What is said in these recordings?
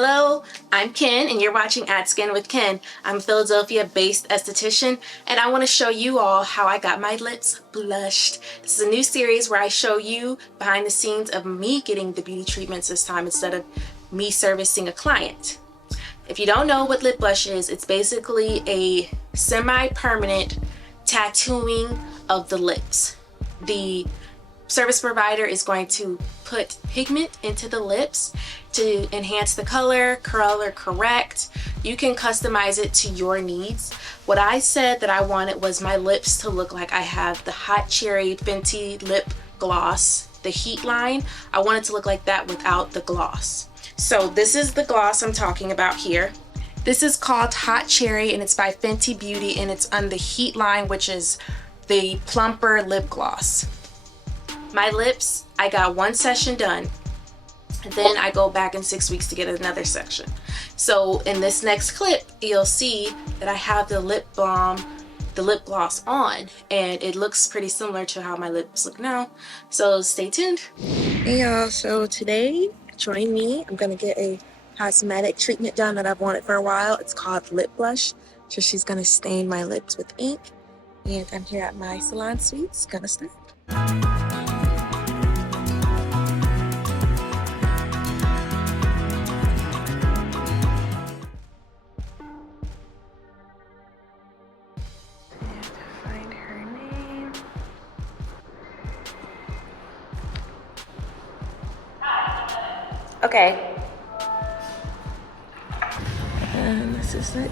Hello, I'm Ken and you're watching At Skin with Ken. I'm a Philadelphia-based esthetician and I want to show you all how I got my lips blushed. This is a new series where I show you behind the scenes of me getting the beauty treatments this time instead of me servicing a client. If you don't know what lip blush is, it's basically a semi-permanent tattooing of the lips. The service provider is going to put pigment into the lips to enhance the color correct. You can customize it to your needs. What I said that I wanted was my lips to look like I have the Hot Cherry Fenty lip gloss, the Heat line. I want it to look like that without the gloss. So this is the gloss I'm talking about here. This is called Hot Cherry and it's by Fenty Beauty and it's on the Heat line, which is the plumper lip gloss. My lips, I got one session done, and then I go back in 6 weeks to get another section. So in this next clip, you'll see that I have the lip balm, the lip gloss on, and it looks pretty similar to how my lips look now. So stay tuned. Hey y'all, so today, join me. I'm gonna get a cosmetic treatment done that I've wanted for a while. It's called lip blush. So she's gonna stain my lips with ink, and I'm here at my salon suites, gonna start. Okay. And this is it.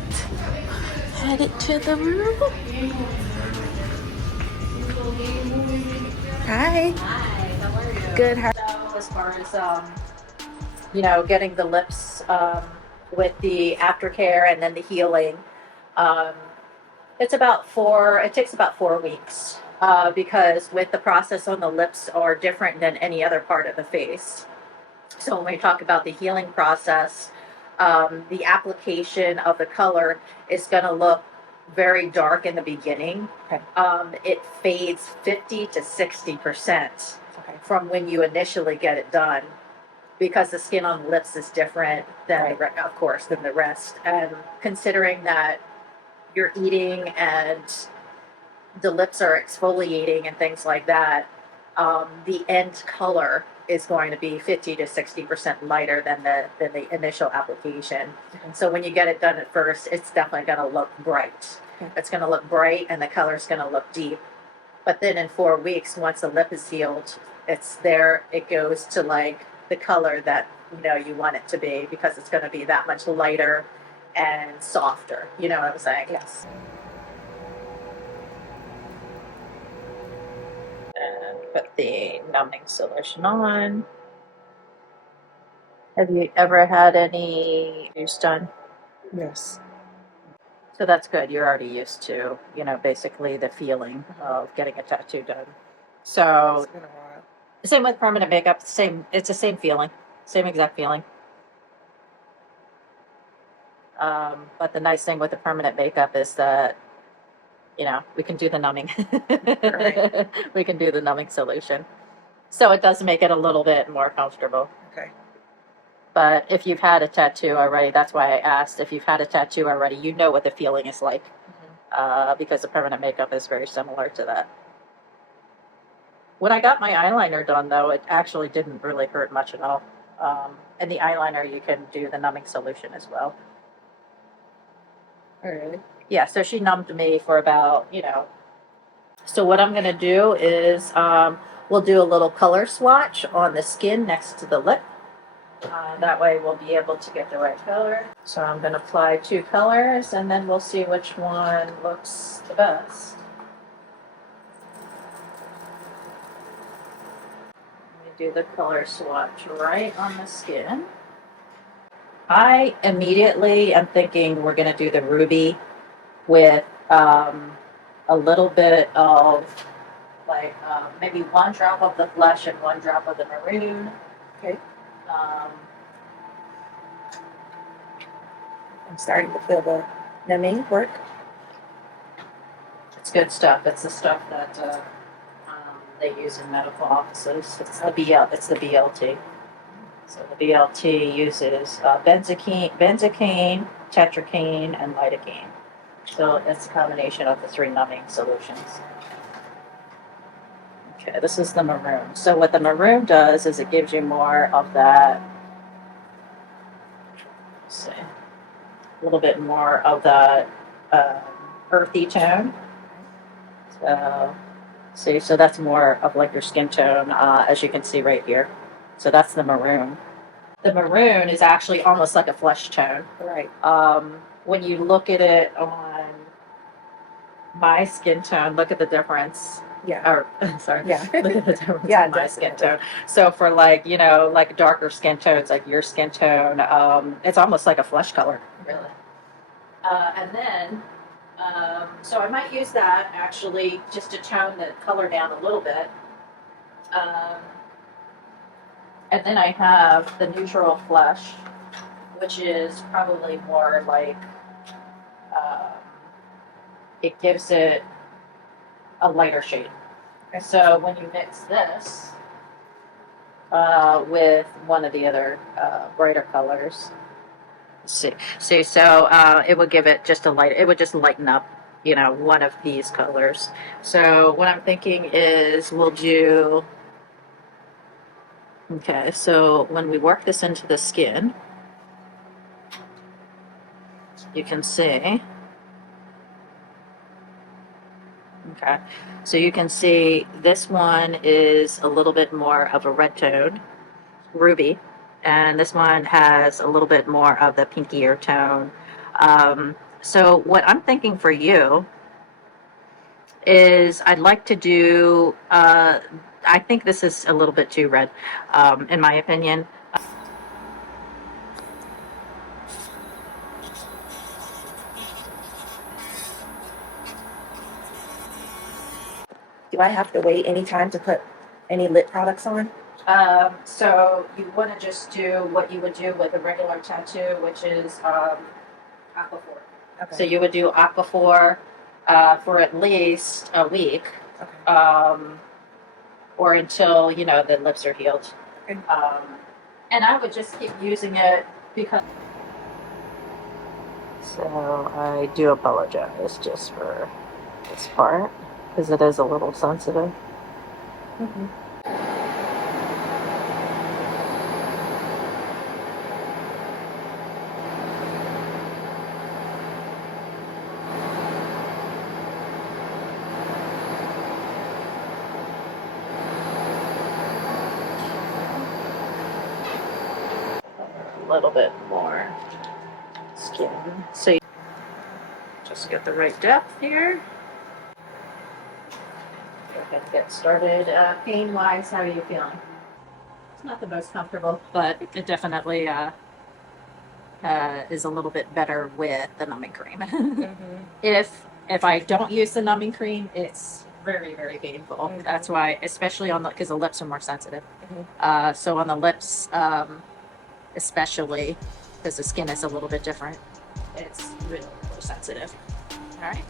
Headed to the room. Hi. Hi, how are you? Good. How So as far as getting the lips with the aftercare and then the healing, um, it takes about 4 weeks because with the process on the lips are different than any other part of the face. So when we talk about the healing process, the application of the color is going to look very dark in the beginning. Okay. It fades 50 to 60% from when you initially get it done, because the skin on the lips is different than, of course, than the rest. And considering that you're eating and the lips are exfoliating and things like that, the end color is going to be 50 to 60% lighter than the initial application. Okay. So when you get it done at first, it's definitely going to look bright. Okay. It's going to look bright and the color is going to look deep. But then in 4 weeks, once the lip is healed, it goes to like the color that you want it to be, because it's going to be that much lighter and softer. You know what I'm saying? Yes. And put the numbing solution on. Have you ever had any use done? Yes. So that's good. You're already used to, basically the feeling of getting a tattoo done. So It's been a while. same with permanent makeup. It's the same feeling, same exact feeling. But the nice thing with the permanent makeup is that, we can do the numbing. Right. We can do the numbing solution. So it does make it a little bit more comfortable. Okay. But if you've had a tattoo already, that's why I asked. If you've had a tattoo already, you know what the feeling is like, because the permanent makeup is very similar to that. When I got my eyeliner done, though, it actually didn't really hurt much at all. And the eyeliner, you can do the numbing solution as well. Oh, really? Yeah, so she numbed me for about, So what I'm going to do is we'll do a little color swatch on the skin next to the lip. That way we'll be able to get the right color. So I'm going to apply 2 colors and then we'll see which one looks the best. Let me do the color swatch right on the skin. I immediately am thinking we're going to do the ruby with a little bit of maybe 1 drop of the blush and 1 drop of the maroon. Okay. I'm starting to feel the numbing work. It's good stuff. It's the stuff that they use in medical offices. It's the BLT. So the BLT uses benzocaine, tetracaine, and lidocaine. So it's a combination of the three numbing solutions. Okay, this is the maroon. So what the maroon does is it gives you more of that, let's see, a little bit more of that earthy tone. So, see, so that's more of like your skin tone, as you can see right here. So that's the maroon. The maroon is actually almost like a flesh tone. Right. When you look at it on my skin tone, look at the difference. Yeah. Or sorry, Yeah. look at the difference Yeah, in my skin definitely. tone. So for like, like darker skin tones, like your skin tone, it's almost like a flesh color, really. And then, so I might use that actually just to tone the color down a little bit. Um, and then I have the neutral flesh, which is probably more like, um, it gives it a lighter shade. Okay. So when you mix this with one of the other brighter colors, so it would give it just a light. It would just lighten up, one of these colors. So what I'm thinking is we'll do. Okay, so when we work this into the skin, you can see. Okay, so you can see this one is a little bit more of a red tone, ruby, and this one has a little bit more of the pinkier tone. So what I'm thinking for you is I'd like to do, I think this is a little bit too red, in my opinion. Do I have to wait any time to put any lip products on? So you want to just do what you would do with a regular tattoo, which is Aquaphor. Okay. So you would do Aquaphor for at least a week, Okay. or until the lips are healed. Okay. And I would just keep using it because. So I do apologize just for this part because it is a little sensitive. Mm-hmm. A little bit more skin. So you just get the right depth here. Go ahead and get started. Pain-wise, how are you feeling? It's not the most comfortable, but it definitely is a little bit better with the numbing cream. Mm-hmm. If I don't use the numbing cream, it's very, very painful. Mm-hmm. That's why, especially because the lips are more sensitive. Mm-hmm. So on the lips, especially because the skin is a little bit different, it's really, really sensitive. All right.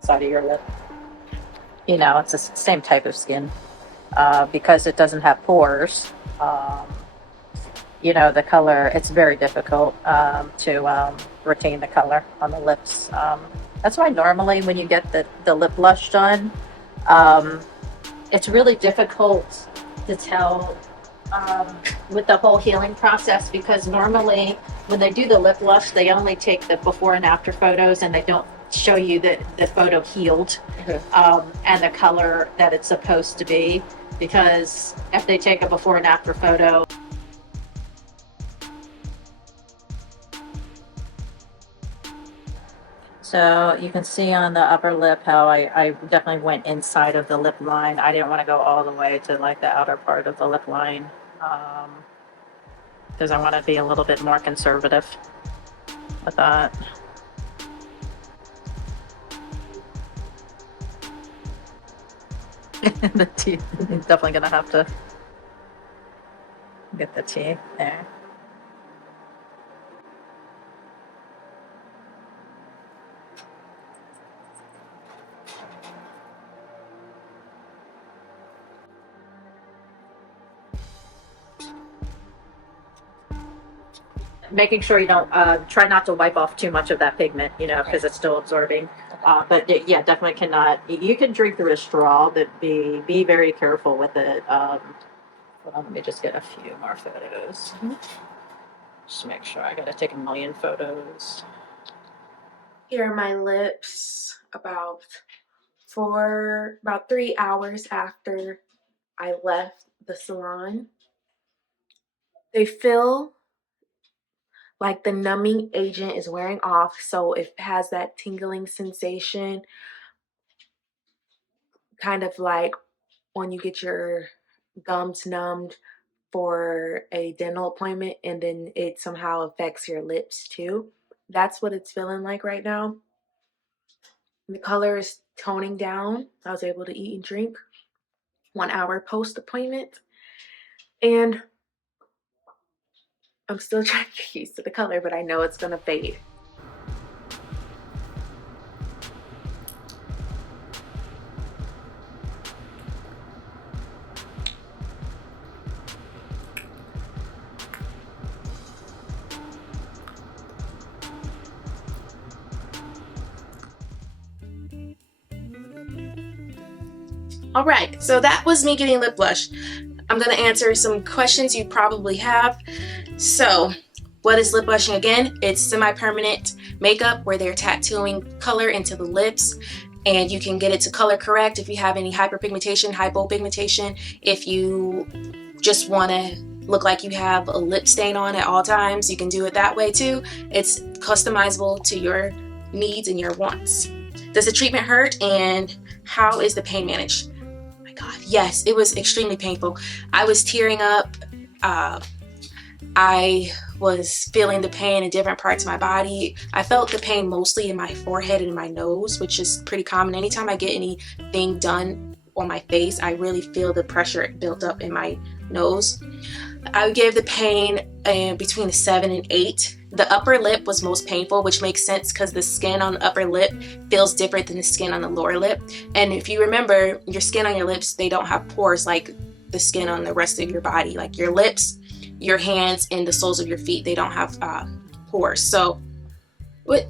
side of your lip. You know, it's the same type of skin. Because it doesn't have pores, you know, the color, it's very difficult to retain the color on the lips. That's why normally when you get the lip blush done, it's really difficult to tell with the whole healing process, because normally when they do the lip blush, they only take the before and after photos and they don't show you that the photo healed and the color that it's supposed to be. Because if they take a before and after photo, so you can see on the upper lip how I definitely went inside of the lip line. I didn't want to go all the way to like the outer part of the lip line because I want to be a little bit more conservative with that. The teeth, definitely gonna have to get the teeth there. Making sure you don't try not to wipe off too much of that pigment, you know, because it's still absorbing. But yeah, definitely cannot. You can drink through a straw, but be very careful with it. Hold on, let me just get a few more photos. Just make sure. I gotta take a million photos. Here are my lips about 3 hours after I left the salon. They feel like the numbing agent is wearing off, so it has that tingling sensation, kind of like when you get your gums numbed for a dental appointment and then it somehow affects your lips too. That's what it's feeling like right now. The color is toning down. I was able to eat and drink 1 hour post appointment, and I'm still trying to get used to the color, but I know it's gonna fade. All right, so that was me getting lip blush. I'm gonna answer some questions you probably have. So, what is lip blushing again? It's semi-permanent makeup where they're tattooing color into the lips, and you can get it to color correct if you have any hyperpigmentation, hypopigmentation. If you just want to look like you have a lip stain on at all times, you can do it that way too. It's customizable to your needs and your wants. Does the treatment hurt, and how is the pain managed? God, yes, it was extremely painful. I was tearing up. I was feeling the pain in different parts of my body. I felt the pain mostly in my forehead and in my nose, which is pretty common. Anytime I get anything done on my face, I really feel the pressure built up in my nose. I would give the pain between a 7 and 8. The upper lip was most painful, which makes sense because the skin on the upper lip feels different than the skin on the lower lip. And if you remember, your skin on your lips, they don't have pores like the skin on the rest of your body. Like your lips, your hands, and the soles of your feet, they don't have pores. So,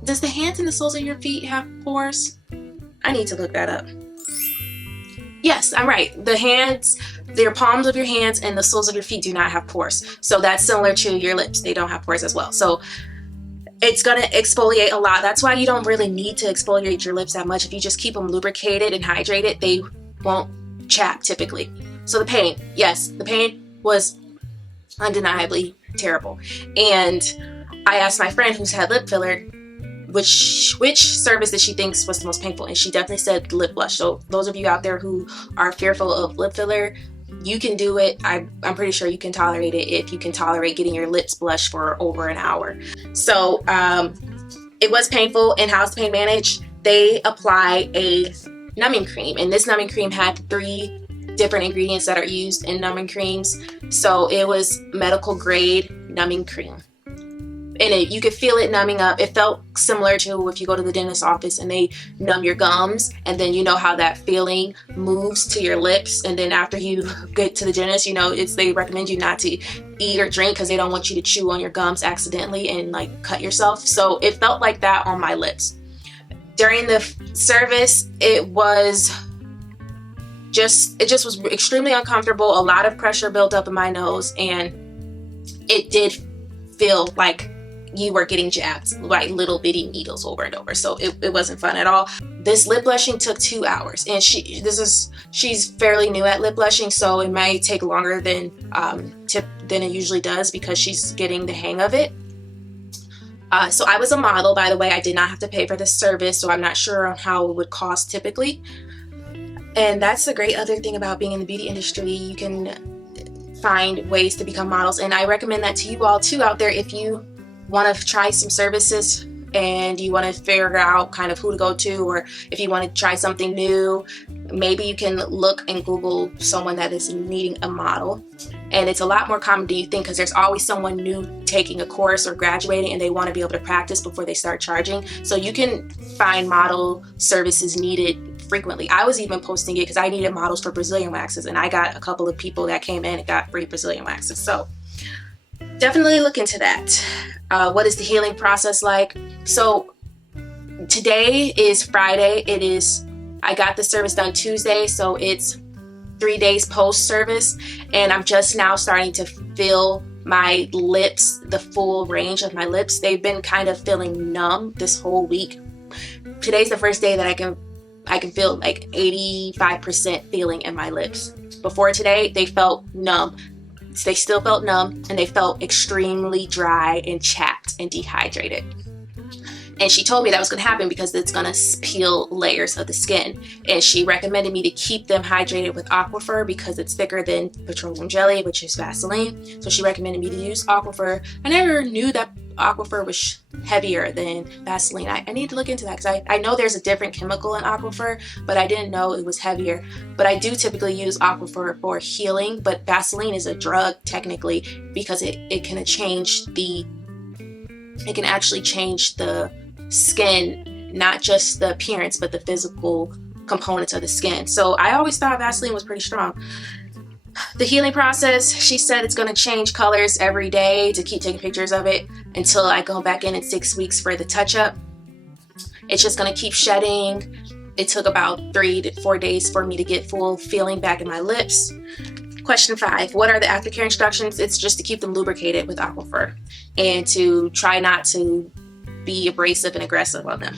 does the hands and the soles of your feet have pores? I need to look that up. Yes, I'm right. The hands, your palms of your hands and the soles of your feet do not have pores. So that's similar to your lips. They don't have pores as well. So it's going to exfoliate a lot. That's why you don't really need to exfoliate your lips that much. If you just keep them lubricated and hydrated, they won't chap typically. So the pain, yes, the pain was undeniably terrible. And I asked my friend who's had lip filler which service that she thinks was the most painful, and she definitely said lip blush. So those of you out there who are fearful of lip filler, you can do it. I'm pretty sure you can tolerate it if you can tolerate getting your lips blushed for over an hour. So it was painful. And how's the pain managed? They apply a numbing cream, and this numbing cream had 3 different ingredients that are used in numbing creams. So it was medical grade numbing cream. you could feel it numbing up. It felt similar to if you go to the dentist's office and they numb your gums, and then you know how that feeling moves to your lips, and then after you get to the dentist, you know, they recommend you not to eat or drink because they don't want you to chew on your gums accidentally and like cut yourself. So it felt like that on my lips. During the service, it just was extremely uncomfortable. A lot of pressure built up in my nose, and it did feel like you were getting jabbed like little bitty needles over and over. So it wasn't fun at all. This lip blushing took 2 hours, and she's fairly new at lip blushing, so it might take longer than it usually does because she's getting the hang of it. So I was a model, by the way. I did not have to pay for this service, so I'm not sure how it would cost typically. And that's the great other thing about being in the beauty industry. You can find ways to become models, and I recommend that to you all too out there. If you want to try some services and you want to figure out kind of who to go to, or if you want to try something new, maybe you can look and Google someone that is needing a model. And it's a lot more common than you think, because there's always someone new taking a course or graduating, and they want to be able to practice before they start charging. So you can find model services needed frequently. I was even posting it because I needed models for Brazilian waxes, and I got a couple of people that came in and got free Brazilian waxes. So definitely look into that. What is the healing process like? So today is Friday. I got the service done Tuesday, so it's 3 days post service, and I'm just now starting to feel my lips, the full range of my lips. They've been kind of feeling numb this whole week. Today's the first day that I can feel like 85% feeling in my lips. Before today, they felt numb. They still felt numb, and they felt extremely dry and chapped and dehydrated. And she told me that was going to happen because it's going to peel layers of the skin. And she recommended me to keep them hydrated with Aquaphor because it's thicker than petroleum jelly, which is Vaseline. So she recommended me to use Aquaphor. I never knew that Aquaphor was heavier than Vaseline. I need to look into that because I know there's a different chemical in Aquaphor, but I didn't know it was heavier. But I do typically use Aquaphor for healing, but Vaseline is a drug technically because it can actually change the skin, not just the appearance, but the physical components of the skin. So I always thought Vaseline was pretty strong. The healing process, she said it's going to change colors every day to keep taking pictures of it until I go back in 6 weeks for the touch-up. It's just going to keep shedding. It took about 3 to 4 days for me to get full feeling back in my lips. Question 5, what are the aftercare instructions? It's just to keep them lubricated with Aquaphor and to try not to be abrasive and aggressive on them.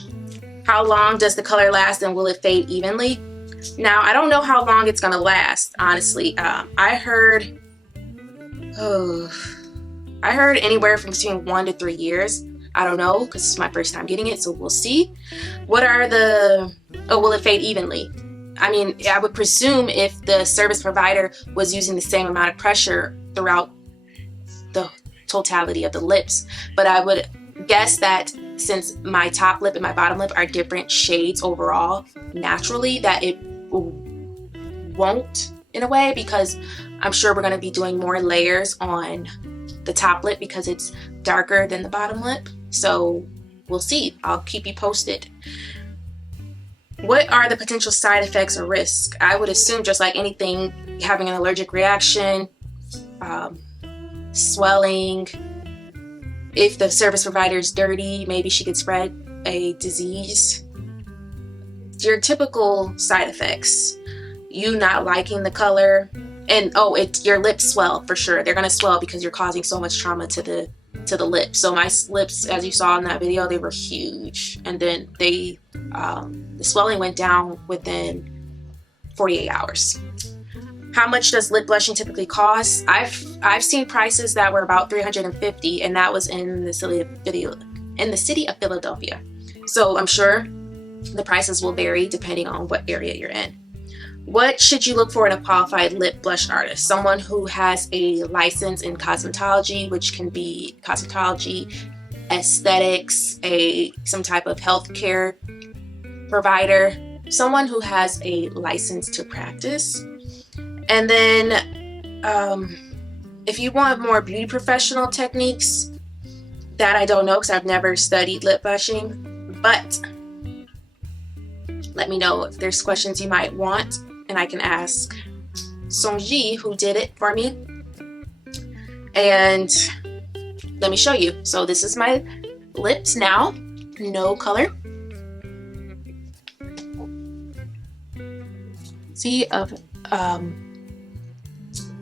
How long does the color last, and will it fade evenly? Now, I don't know how long it's going to last, honestly. I heard anywhere from between 1 to 3 years. I don't know, because it's my first time getting it, so we'll see. Will it fade evenly? I mean, I would presume if the service provider was using the same amount of pressure throughout the totality of the lips, but I would guess that since my top lip and my bottom lip are different shades overall, naturally that it won't in a way, because I'm sure we're going to be doing more layers on the top lip because it's darker than the bottom lip. So we'll see. I'll keep you posted. What are the potential side effects or risks? I would assume just like anything, having an allergic reaction, swelling. If the service provider is dirty, maybe she could spread a disease. Your typical side effects, you not liking the color, and your lips swell for sure. They're gonna swell because you're causing so much trauma to the lips. So my lips, as you saw in that video, they were huge, and then the swelling went down within 48 hours. How much does lip blushing typically cost? I've seen prices that were about $350, and that was in the city of Philadelphia. So I'm sure the prices will vary depending on what area you're in. What should you look for in a qualified lip blush artist? Someone who has a license in cosmetology, which can be cosmetology, aesthetics, some type of healthcare provider, someone who has a license to practice. And then if you want more beauty professional techniques, That I don't know because I've never studied lip blushing, but let me know if there's questions you might want and I can ask Songji, who did it for me, and let me show you. So this is my lips now, no color. See,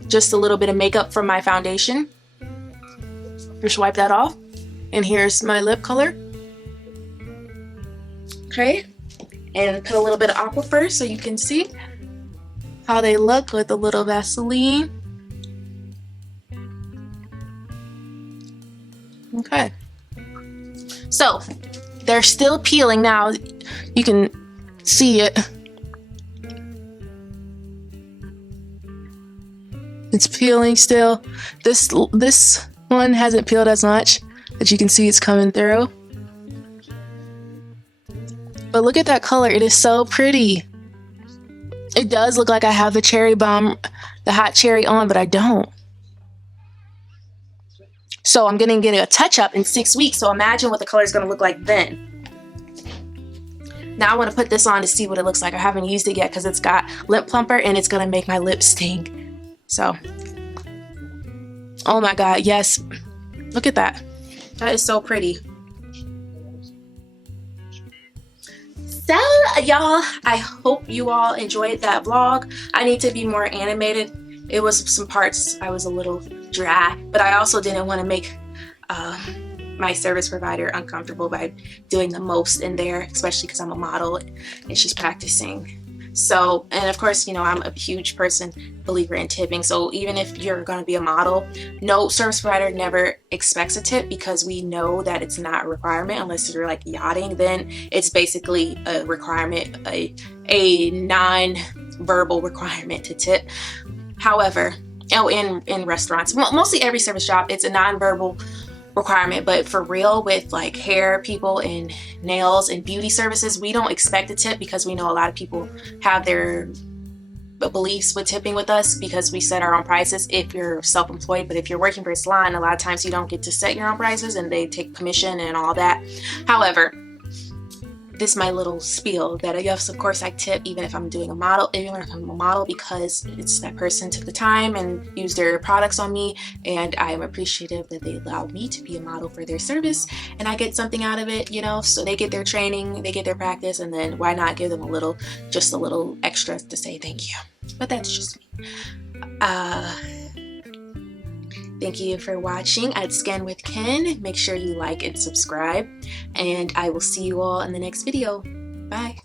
just a little bit of makeup from my foundation. Just wipe that off. And here's my lip color. Okay, and put a little bit of aqua first so you can see how they look with a little Vaseline. Okay, so they're still peeling now. You can see it. It's peeling still. This one hasn't peeled as much, but you can see it's coming through. But look at that color. It is so pretty. It does look like I have the cherry bomb, the hot cherry on, but I don't. So I'm going to get a touch up in 6 weeks. So imagine what the color is going to look like then. Now I want to put this on to see what it looks like. I haven't used it yet because it's got lip plumper and it's going to make my lips sting. So, oh my God, yes. Look at that. That is so pretty. So, y'all, I hope you all enjoyed that vlog. I need to be more animated. It was some parts I was a little dry, but I also didn't want to make my service provider uncomfortable by doing the most in there, especially because I'm a model and she's practicing. So, and of course, you know, I'm a huge believer in tipping. So even if you're going to be a model, no service provider never expects a tip because we know that it's not a requirement unless you're like yachting. Then it's basically a requirement, a non-verbal requirement to tip. However, in restaurants, mostly every service job, it's a non-verbal requirement, but for real with like hair people and nails and beauty services, we don't expect a tip because we know a lot of people have their beliefs with tipping with us because we set our own prices if you're self-employed. But if you're working for a salon, a lot of times you don't get to set your own prices and they take commission and all that. However, this is my little spiel that yes, of course I tip even if I'm doing a model, even if I'm a model, because it's that person took the time and used their products on me, and I am appreciative that they allowed me to be a model for their service, and I get something out of it, you know. So they get their training, they get their practice, and then why not give them just a little extra to say thank you. But that's just me. Thank you for watching at Skin with Ken. Make sure you like and subscribe, and I will see you all in the next video. Bye.